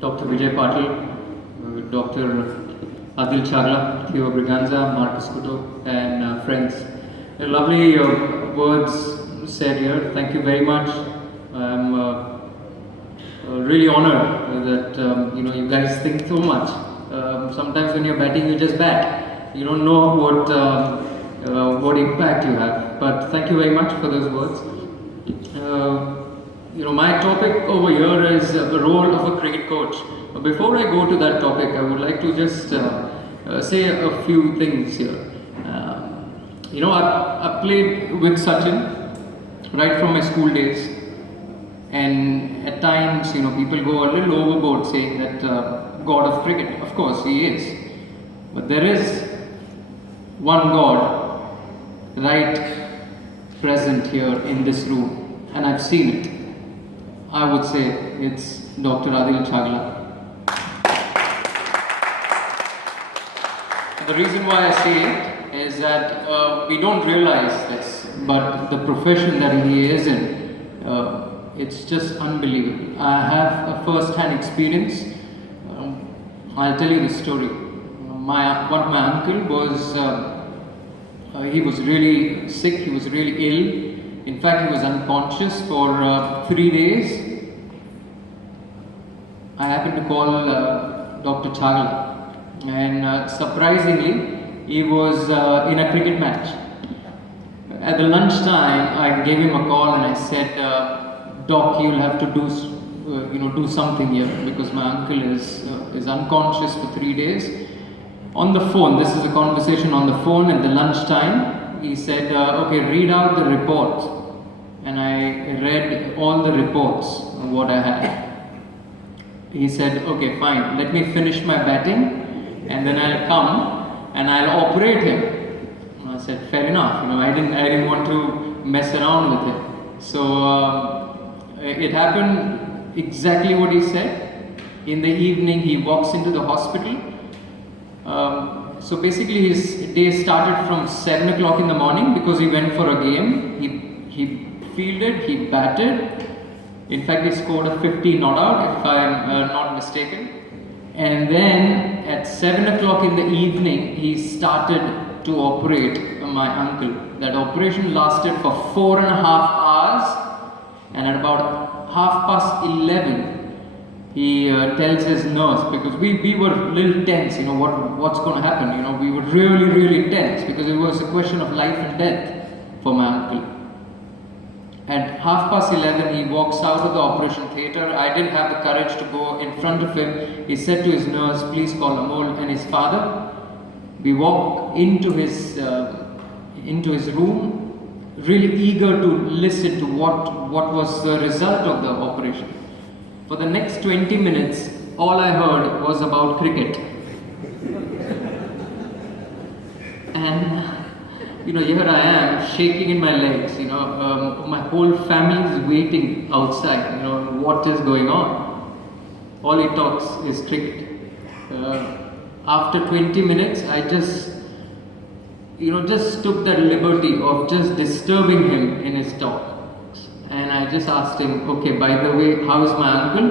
Dr. Vijay Patil, Dr. Aadil S Chagla, Theo Briganza, Marcus Couto, and friends. Lovely words said here. Thank you very much. I'm really honored that you guys think so much. Sometimes when you're batting, you just bat. You don't know what impact you have. But thank you very much for those words. My topic over here is the role of a cricket coach. Before I go to that topic, I would like to just say a few things here. I played with Sachin right from my school days, and at times, people go a little overboard saying that God of cricket. Of course, he is, but there is one God right present here in this room, and I've seen it. I would say it's Dr. Aadil Chagla. The reason why I say it is that we don't realize this, but the profession that he is in, it's just unbelievable. I have a first-hand experience. I'll tell you the story. My uncle was, he was really sick, he was really ill. In fact, he was unconscious for 3 days. I happened to call Dr. Chagla, and surprisingly, he was in a cricket match. At the lunchtime, I gave him a call and I said, "Doc, you'll have to do something here because my uncle is unconscious for 3 days." On the phone, this is a conversation on the phone at the lunchtime. He said, "Okay, read out the report." And I read all the reports of what I had. He said, "Okay, fine, let me finish my batting and then I'll come and I'll operate him." And I said, "Fair enough, I didn't want to mess around with it." So it happened exactly what he said. In the evening, he walks into the hospital. So basically his day started from 7 o'clock in the morning because he went for a game. He fielded, he batted. In fact, he scored a 50 not out, if I'm not mistaken. And then at 7 o'clock in the evening, he started to operate my uncle. That operation lasted for 4.5 hours, and at about 11:30, he tells his nurse, because we were a little tense, what's going to happen, we were really tense because it was a question of life and death for my uncle. At 11:30, he walks out of the operation theatre. I didn't have the courage to go in front of him. He said to his nurse, "Please call Amol and his father." We walk into his room, really eager to listen to what was the result of the operation. For the next 20 minutes, all I heard was about cricket. And here I am, shaking in my legs, my whole family is waiting outside, what is going on? All he talks is cricket. After 20 minutes, I just took that liberty of just disturbing him in his talk. And I just asked him, "Okay, by the way, how is my uncle?"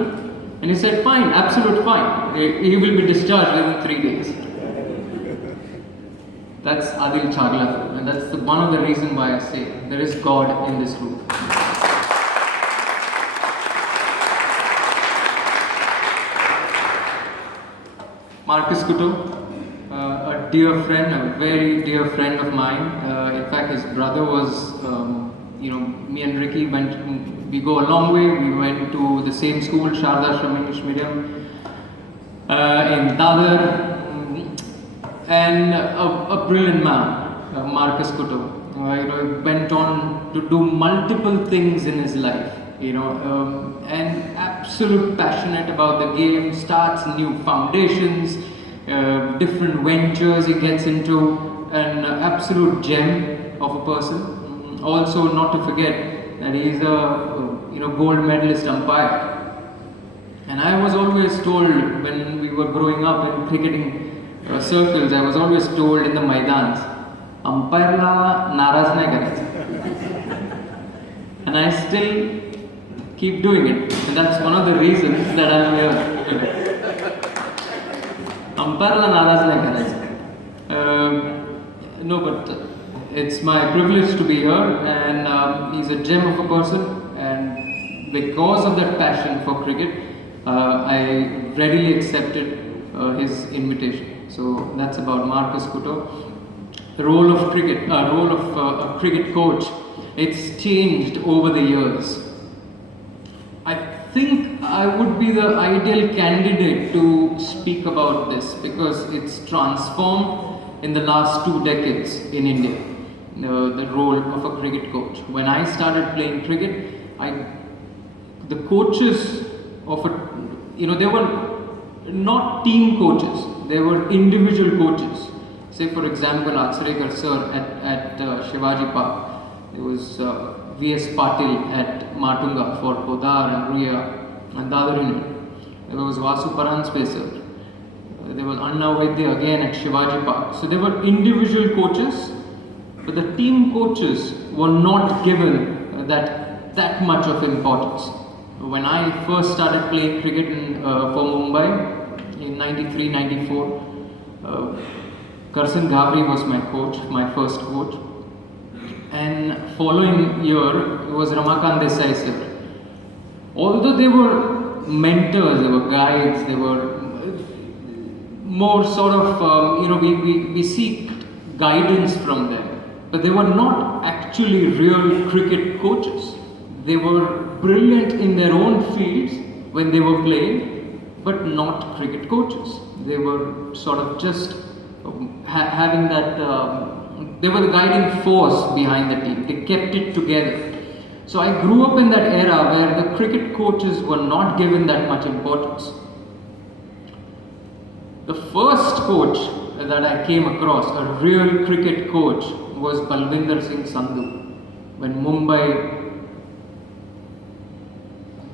And he said, "Fine, absolute fine. He will be discharged within 3 days." That's Aadil Chagla, and that's one of the reasons why I say there is God in this room. Marcus Couto, a dear friend, a very dear friend of mine. In fact, his brother was, me and Ricky we go a long way. We went to the same school, Sharda Shram English Medium, in Dadar. And a brilliant man, Marcus Couto. Went on to do multiple things in his life, and absolute passionate about the game, starts new foundations, different ventures he gets into, an absolute gem of a person. Also, not to forget that he is a gold medalist umpire. And I was always told when we were growing up in cricketing circles, I was always told in the maidans, umpire la naraz nahi karaycha. And I still keep doing it, and that's one of the reasons that I'm here. अंपायरला नाराज नाही करायचं. No, but it's my privilege to be here, and he's a gem of a person, and because of that passion for cricket, I readily accepted his invitation. So that's about Marcus Couto. The role of cricket, role of a cricket coach, it's changed over the years. I think I would be the ideal candidate to speak about this because it's transformed in the last 2 decades in India, the role of a cricket coach. When I started playing cricket, the coaches of they were not team coaches, they were individual coaches. Say for example, Atsrekar sir at Shivaji Park. There was V.S. Patil at Matunga for Podar and Ruya and Dadarini. There was Vasu Paranspe sir. There was Anna Vaidya again at Shivaji Park. So there were individual coaches, but the team coaches were not given that much of importance. When I first started playing cricket for Mumbai in 93-94, Karsan Ghavri was my coach, my first coach. And following year was Ramakant Desai sir. Although they were mentors, they were guides, they were more sort of, we seek guidance from them. But they were not actually real cricket coaches. They were brilliant in their own fields when they were playing, but not cricket coaches. They were sort of just having that, they were the guiding force behind the team. They kept it together. So I grew up in that era where the cricket coaches were not given that much importance. The first coach that I came across, a real cricket coach, was Balwinder Singh Sandhu. When Mumbai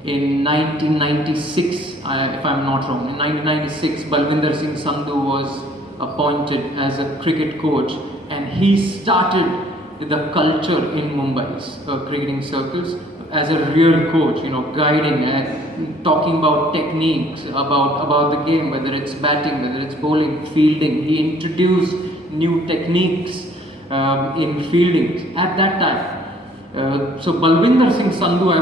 in 1996, if I'm not wrong, in 1996, Balwinder Singh Sandhu was appointed as a cricket coach, and he started the culture in Mumbai's cricketing circles as a real coach, guiding and talking about techniques, about the game, whether it's batting, whether it's bowling, fielding. He introduced new techniques in fielding at that time. So Balwinder Singh Sandhu,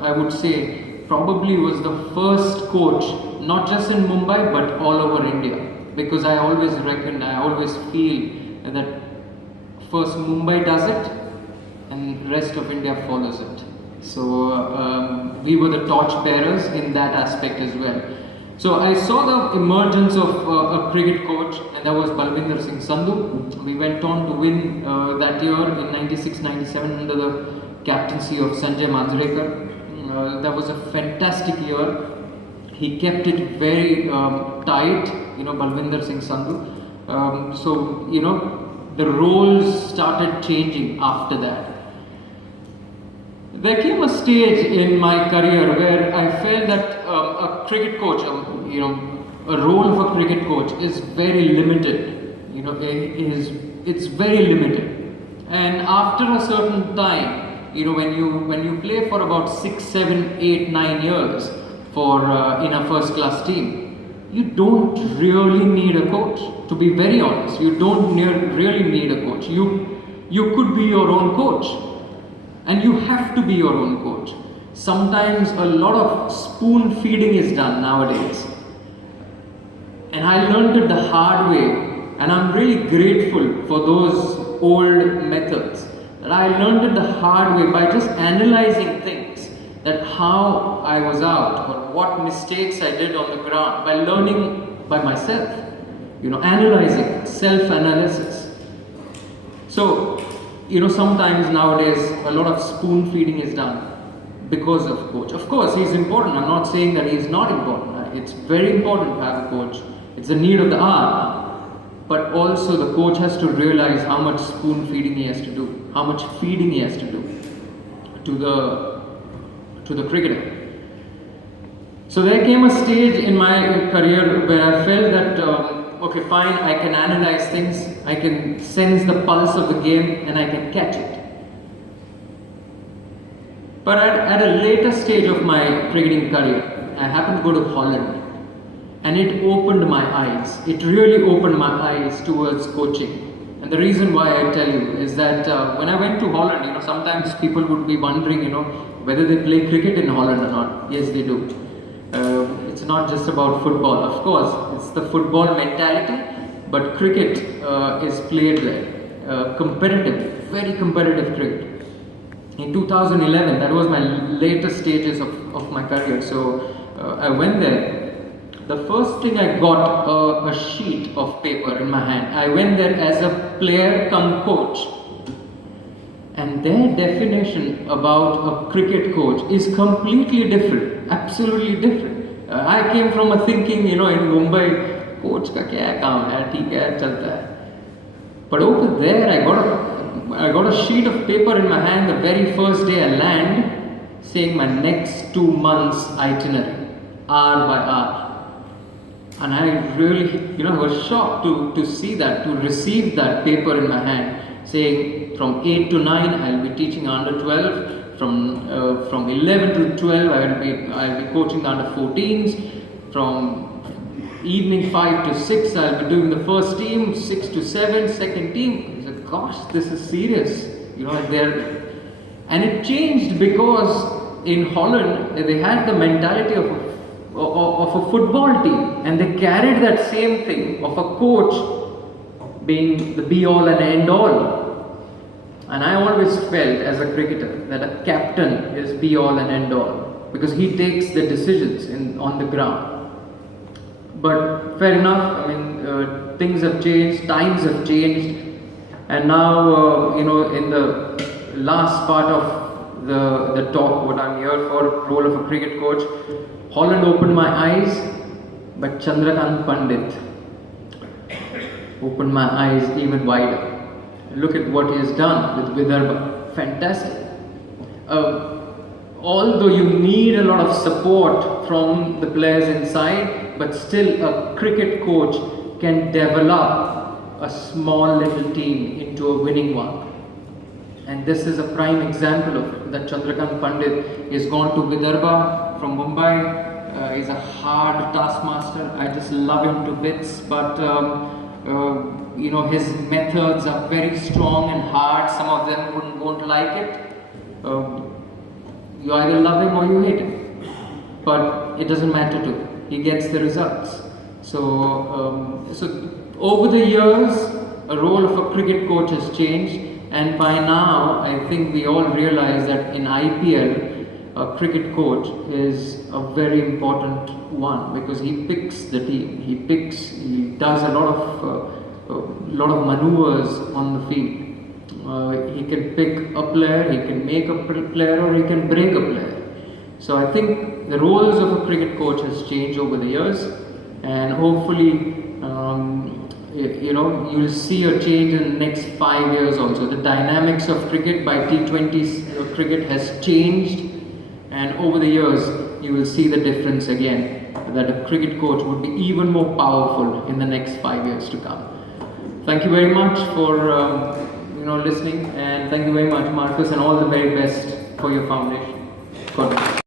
I would say, probably was the first coach, not just in Mumbai but all over India. Because I always feel that first Mumbai does it and rest of India follows it. So we were the torch bearers in that aspect as well. So I saw the emergence of a cricket coach, and that was Balwinder Singh Sandhu. We went on to win that year in 96-97 under the captaincy of Sanjay Manjrekar. That was a fantastic year. He kept it very tight, Balwinder Singh Sandhu. So, the roles started changing after that. There came a stage in my career where I felt that a cricket coach, a role of a cricket coach is very limited. It's very limited. And after a certain time, when you play for about 6, 7, 8, 9 years in a first class team, you don't really need a coach. To be very honest, you don't really need a coach. You could be your own coach, and you have to be your own coach. Sometimes a lot of spoon feeding is done nowadays, and I learned it the hard way, and I'm really grateful for those old methods. That I learned it the hard way by just analyzing things, that how I was out or what mistakes I did on the ground, by learning by myself, analyzing, self-analysis. So, sometimes nowadays a lot of spoon feeding is done because of coach. Of course, he's important. I'm not saying that he's not important. It's very important to have a coach. It's a need of the hour. But also the coach has to realize how much spoon feeding he has to do, how much feeding he has to do to the cricketer. So there came a stage in my career where I felt that, okay fine, I can analyze things, I can sense the pulse of the game, and I can catch it. But at a later stage of my cricketing career, I happened to go to Holland. and it opened my eyes. It really opened my eyes towards coaching. And the reason why I tell you is that when I went to Holland, sometimes people would be wondering, whether they play cricket in Holland or not. Yes, they do. It's not just about football. Of course, it's the football mentality, but cricket is played there. Competitive, very competitive cricket. In 2011, that was my later stages of my career. So I went there. The first thing I got a sheet of paper in my hand. I went there as a player come coach. And their definition about a cricket coach is completely different, absolutely different. I came from a thinking, in Mumbai, coach ka kya kaam hai, theek hai, chalta hai. But over there, I got a sheet of paper in my hand the very first day I land, saying my next 2 months itinerary, hour by hour. And I really, was shocked to see that, to receive that paper in my hand, saying from 8 to 9 I'll be teaching under 12, from 11 to 12 I'll be coaching the under 14s, from evening 5 to 6 I'll be doing the first team, 6 to 7 second team. I said, gosh, this is serious, and it changed because in Holland they had the mentality of a football team, and they carried that same thing of a coach being the be all and end all. And I always felt as a cricketer that a captain is be all and end all, because he takes the decisions on the ground. But fair enough, things have changed, times have changed, and now in the last part of the talk, what I'm here for, role of a cricket coach, Holland opened my eyes, but Chandrakant Pandit opened my eyes even wider. Look at what he has done with Vidarbha. Fantastic. Although you need a lot of support from the players inside, but still a cricket coach can develop a small little team into a winning one. And this is a prime example of it, that Chandrakant Pandit has gone to Vidarbha from Mumbai. He's a hard taskmaster. I just love him to bits, but his methods are very strong and hard. Some of them won't like it. You either love him or you hate him, but it doesn't matter to him. He gets the results. So over the years, a role of a cricket coach has changed. And by now, I think we all realize that in IPL, a cricket coach is a very important one, because he picks the team. He does a lot of maneuvers on the field. He can pick a player, he can make a player, or he can break a player. So I think the roles of a cricket coach has changed over the years, and hopefully you'll see a change in the next 5 years also. The dynamics of cricket by T20 cricket has changed, and over the years you will see the difference again, that a cricket coach would be even more powerful in the next 5 years to come. Thank you very much for listening, and thank you very much, Marcus, and all the very best for your foundation. God bless.